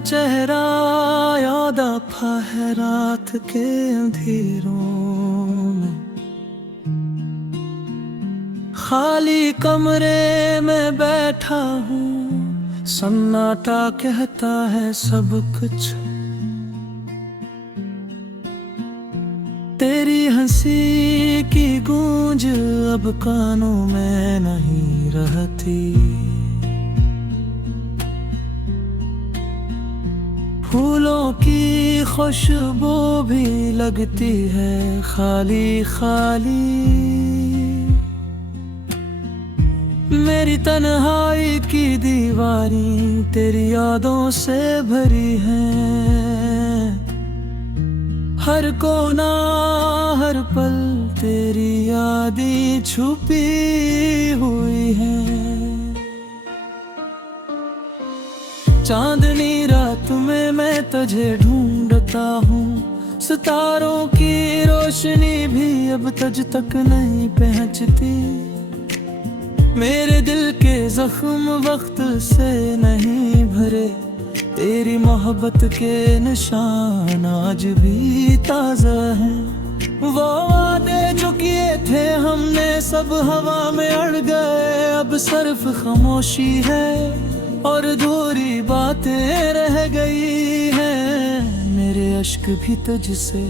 चेहरा याद आता है रात के अंधेरों में। खाली कमरे में बैठा हूँ, सन्नाटा कहता है सब कुछ। तेरी हंसी की गूंज अब कानों में नहीं रहती। फूलों की खुशबू भी लगती है खाली खाली। मेरी तन्हाई की दीवारें तेरी यादों से भरी हैं। हर कोना हर पल तेरी यादें छुपी हुई हैं। चांदनी रात में मैं तुझे ढूंढता हूँ। सितारों की रोशनी भी अब तुझ तक नहीं पहुँचती। मेरे दिल के जख्म वक्त से नहीं भरे, तेरी मोहब्बत के निशान आज भी ताज़ा हैं। वो वादे जो किए थे हमने सब हवा में अड़ गए। अब सिर्फ खामोशी है और अधूरी बातें रह गई हैं। मेरे अश्क भी तुझसे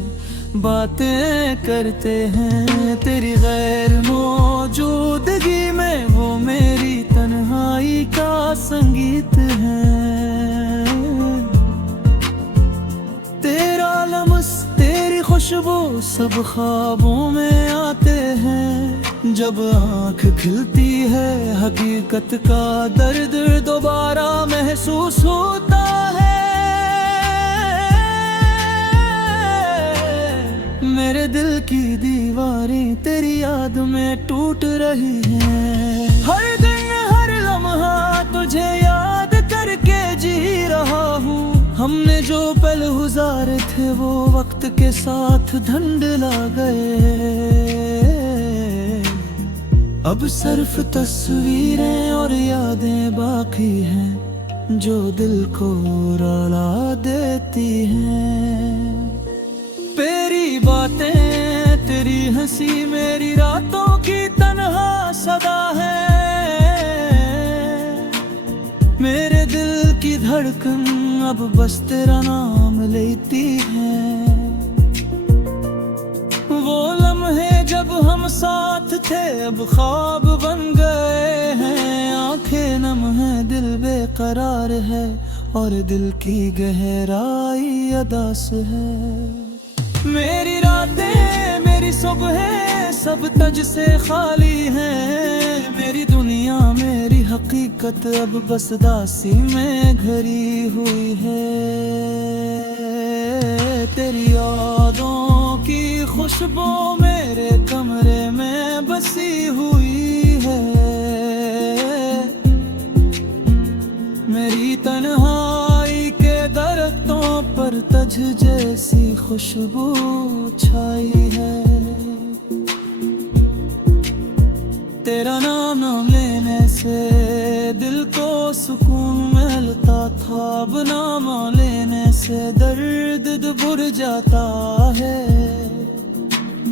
बातें करते हैं। तेरी गैर मौजूदगी में वो मेरी तन्हाई का संगीत है। तेरा लम्स तेरी खुशबू सब ख्वाबों में आते हैं। जब आँख खिलती है हकीकत का दर्द दोबारा महसूस होता है। मेरे दिल की दीवारें तेरी याद में टूट रही हैं। हर दिन हर लम्हा तुझे याद करके जी रहा हूँ। हमने जो पल गुजारे थे वो वक्त के साथ धुंधला गए। अब सिर्फ तस्वीरें और यादें बाकी हैं जो दिल को रुला देती हैं। तेरी बातें तेरी हंसी मेरी रातों की तन्हा सदा है। मेरे दिल की धड़कन अब बस तेरा नाम लेती है। वो लम्हे जब हम साथ थे अब ख्वाब बन गए हैं। आंखें नम है दिल बेकरार है और दिल की गहराई अदास है। मेरी रातें मेरी सुबह सब तुझ से खाली हैं। मेरी दुनिया मेरी हकीकत अब बस दासी में घिरी हुई है। तेरी यादों की खुशबू मेरे कमरे में बसी हुई है। मेरी तन्हाई के दरख्तों पर तुझ जैसी खुशबू छाई है। तेरा नाम लेने से दिल को सुकून मिलता था। अब नाम लेने से दर्द भुर जाता है।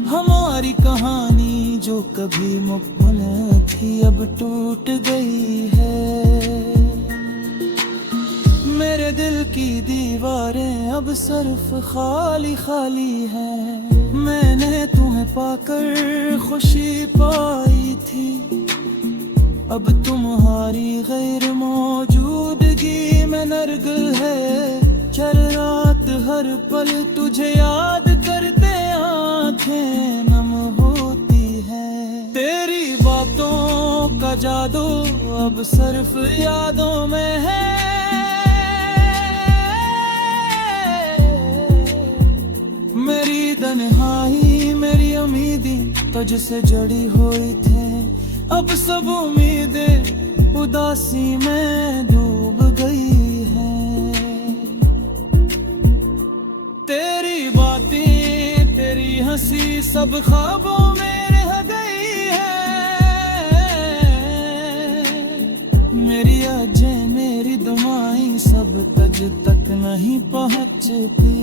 हमारी कहानी जो कभी मुकम्मल थी अब टूट गई है। मेरे दिल की दीवारें अब सिर्फ खाली खाली हैं। मैंने तुम्हें पाकर खुशी पाई थी। अब तुम्हारी गैर मौजूदगी में नरगिल है। चल रात हर पल तुझे याद करते आंखें नम होती हैं। तेरी बातों का जादू अब सिर्फ यादों में है। मेरी तन्हाई मेरी उम्मीदें तुझसे जड़ी हुई थे। अब सब उम्मीदें उदासी में डूब गई हैं। तेरी बातें तेरी हंसी सब ख्वाबों में रह गई है। मेरी अजें मेरी दुआएं सब तुझ तक नहीं पहुंचती।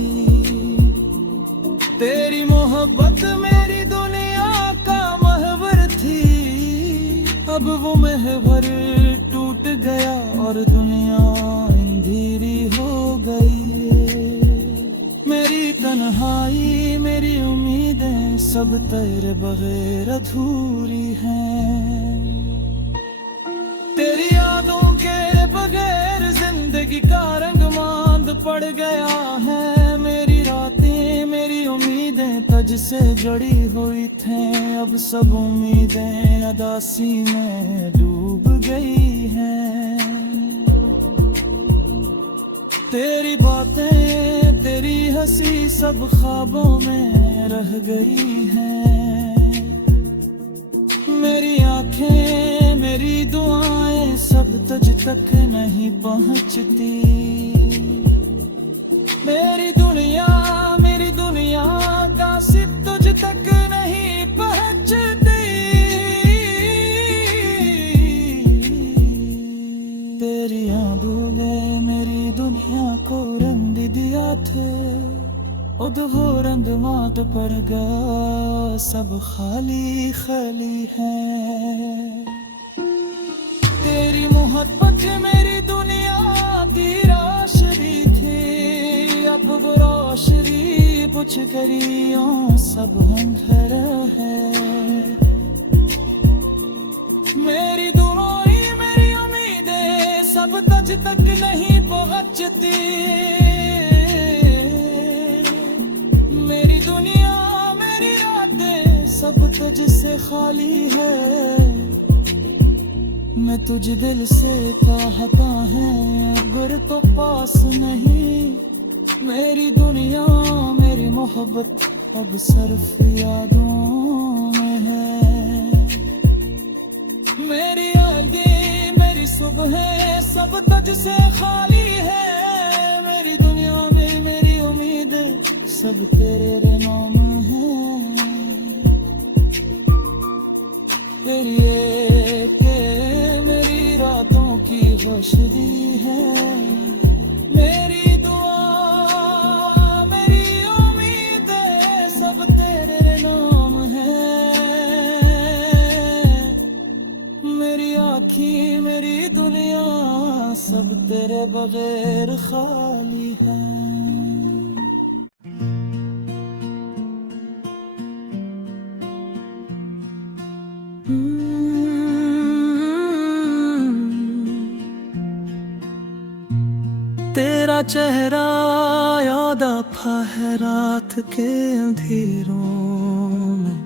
तेरी मोहब्बत मेरी दुनिया का महवर थी, अब वो महवर टूट गया और दुनिया अंधेरी हो गई। मेरी तन्हाई मेरी उम्मीदें सब तेरे बगैर अधूरी हैं। तेरी यादों के बगैर जिंदगी का रंग मांद पड़ गया है। मेरी रातें मेरी उम्मीदें तुझ से जुड़ी हुई थी, अब सब उम्मीदें अदासी में डूब गई हैं। तेरी बातें तेरी हंसी सब ख्वाबों में रह गई हैं। मेरी आंखें मेरी दुआएं सब तुझ तक नहीं पहुंचती। मेरी दुनिया का सिर्फ तुझ तक नहीं पहुंचती। तेरी यादों ने मेरी दुनिया को रंग दिया थे, उद वो रंग माट पड़ गया, सब खाली खाली है। तेरी मोहब्बत मेरी दुनिया की रोशनी थी, अब वो रोशनी बुझ गई, सब अंधेरा है। मेरी दुआएं मेरी उम्मीदें सब तुझ तक नहीं पहुंचती। मेरी दुनिया मेरी रातें सब तुझ से खाली है। मैं तुझ दिल से चाहता है अगर तो पास नहीं। मेरी दुनिया मेरी मोहब्बत अब सिर्फ यादों में है। मेरी आगे मेरी सुबह सब तुझ से खाली है। मेरी दुनिया में मेरी उम्मीद सब तेरे नाम है। तेरी एक मेरी रातों की रोशनी है। मेरी दुआ मेरी उम्मीद सब तेरे नाम है। मेरी आँखें मेरी दुनिया सब तेरे बगैर खाली है। तेरा चेहरा याद आता है रात के अंधेरों में।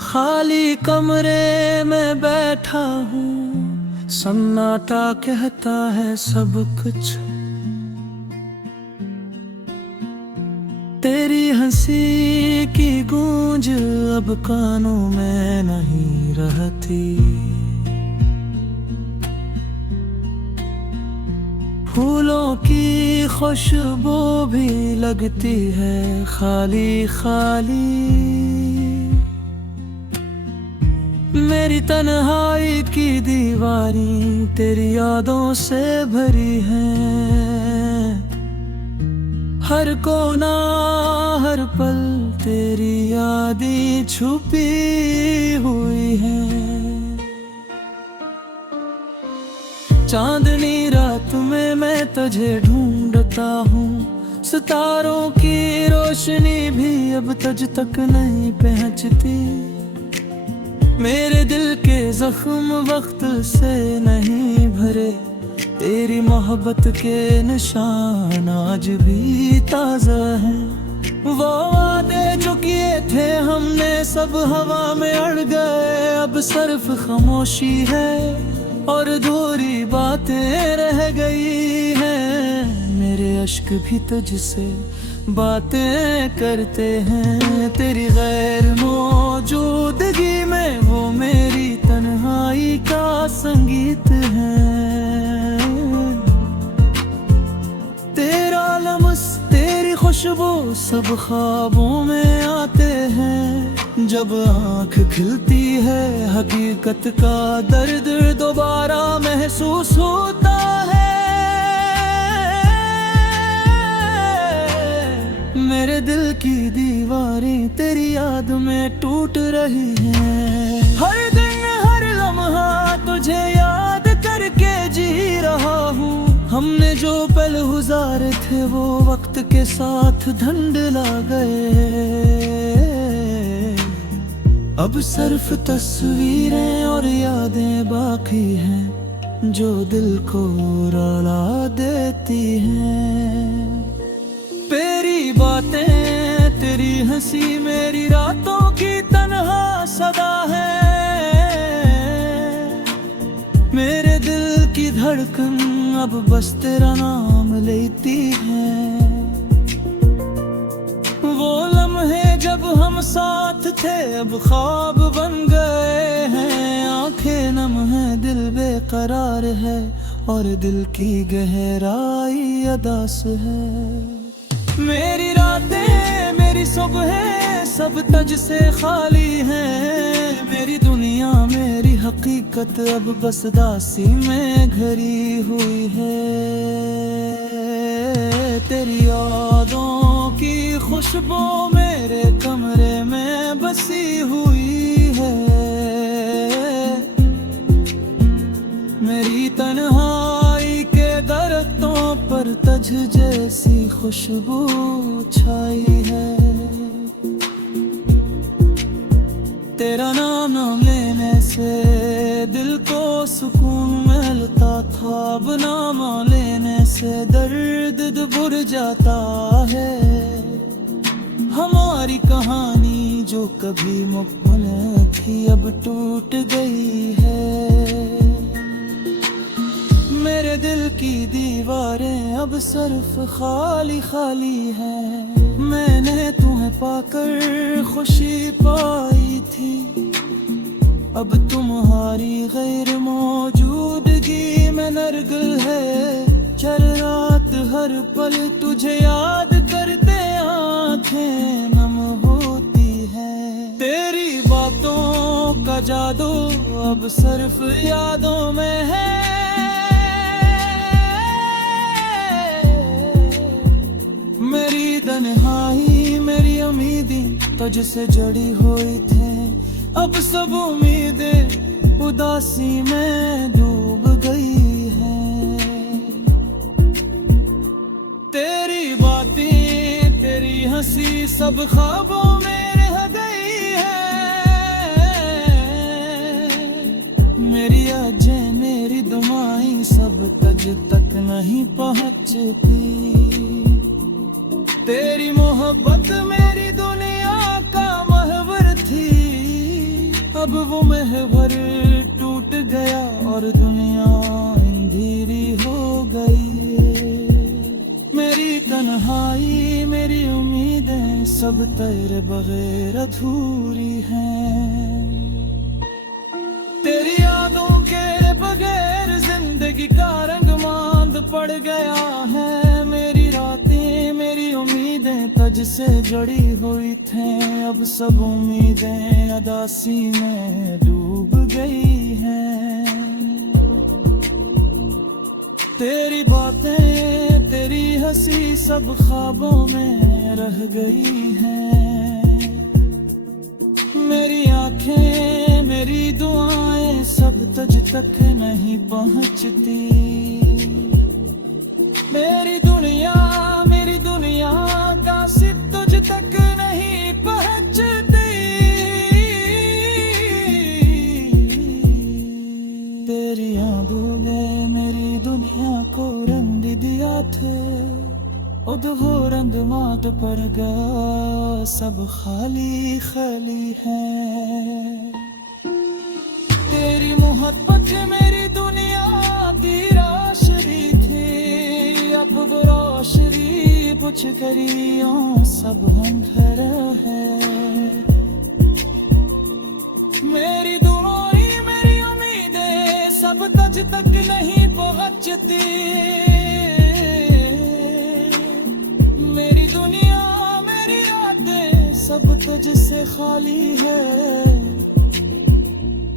खाली कमरे में बैठा हूँ, सन्नाटा कहता है सब कुछ। तेरी हंसी की गूंज अब कानों में नहीं रहती। फूलों की खुशबू भी लगती है खाली खाली। मेरी तन्हाई की दीवारें तेरी यादों से भरी हैं। हर कोना हर पल तेरी यादें छुपी हुई हैं। चांदनी रात में मैं तुझे ढूंढता हूँ। सितारों की रोशनी भी अब तुझ तक नहीं पहुंचती। मेरे दिल के जख्म वक्त से नहीं भरे, तेरी मोहब्बत के निशान आज भी ताज़ा हैं। वो वादे जो किए थे हमने सब हवा में अड़ गए। अब सिर्फ खामोशी है और अधूरी बातें रह गई हैं। मेरे अश्क भी तुझसे बातें करते हैं। तेरी गैर मौजूदगी में वो मेरी तन्हाई का संगीत है। तेरा लम्स तेरी खुशबू सब ख्वाबों में आते हैं। जब आँख खिलती है हकीकत का दर्द दोबारा महसूस होता है। मेरे दिल की दीवारें तेरी याद में टूट रही हैं। हर दिन हर लम्हा तुझे याद करके जी रहा हूँ। हमने जो पल गुजारे थे वो वक्त के साथ धुंधला गए। अब सिर्फ तस्वीरें और यादें बाकी हैं जो दिल को रुला देती हैं। तेरी बातें तेरी हंसी मेरी रातों की तन्हा सदा है। मेरे दिल की धड़कन अब बस तेरा नाम लेती है। वो लम्हे जब हम साथ थे अब ख्वाब बन गए हैं। आंखें नम है दिल बेकरार है और दिल की गहराई अदास है। मेरी रातें मेरी सुबहें सब तज से खाली हैं। मेरी दुनिया मेरी हकीकत अब बस दासी में घिरी हुई है। तेरी यादों की खुशबू मेरे कमरे में बसी हुई है। मेरी तन्हाई के दरख्तों पर तज जैसी खुशबू छाई है। तेरा नाम लेने से दिल को सुकून मिलता था। अब नाम लेने से दर्द बुझ जाता है। हमारी कहानी जो कभी मुकम्मल थी अब टूट गई है। मेरे दिल की दीवारें अब सिर्फ खाली खाली हैं। मैंने तुम्हें पाकर खुशी पाई थी। अब तुम्हारी गैर मौजूदगी में नरगिल है। चल रात हर पल तुझे याद करते आंखें नम होती हैं। तेरी बातों का जादू अब सिर्फ यादों में है। मेरी तन्हाई मेरी उम्मीदें तुझसे जड़ी हुई थे। अब सब उम्मीदें उदासी में डूब गई हैं। तेरी बातें तेरी हंसी सब ख्वाबों में रह गई है। मेरी आजें मेरी दुआएं सब तज तक नहीं पहुँचती। तेरी मोहब्बत मेरी दुनिया का महवर थी। अब वो महवर टूट गया और दुनिया अंधेरी हो गई। मेरी तन्हाई मेरी उम्मीदें सब तेरे बगैर अधूरी हैं। तेरी यादों के बगैर जिंदगी का रंग मांद पड़ गया है। मेरी रातें मेरी उम्मीदें तज से जड़ी हुई थे। अब सब उम्मीदें अदासी में डूब गई हैं। तेरी बातें तेरी हंसी सब ख्वाबों में रह गई हैं। मेरी आंखें मेरी दुआएं सब तुझ तक नहीं पहुँचती। मेरी दुनिया का सिर तुझ तक नहीं पहुँचती। तेरी आंखों ने मेरी दुनिया को रंग दिया था। उद वो रंग माट पर गया सब खाली खाली है। तेरी मोहब्बत मेरी दुनिया की रोशनी थी। अब वो रोशनी कुछ करियों सब अंधेरा है। मेरी दुआएं मेरी उम्मीदें सब तुझ तक नहीं पहुँचती। मेरी दुनिया मेरी रातें सब तुझसे खाली है।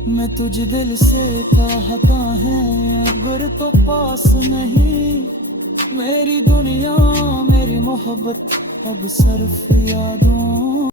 मैं तुझ दिल से चाहता है अगर तो पास नहीं। मेरी दुनिया मेरी मोहब्बत अब सिर्फ यादों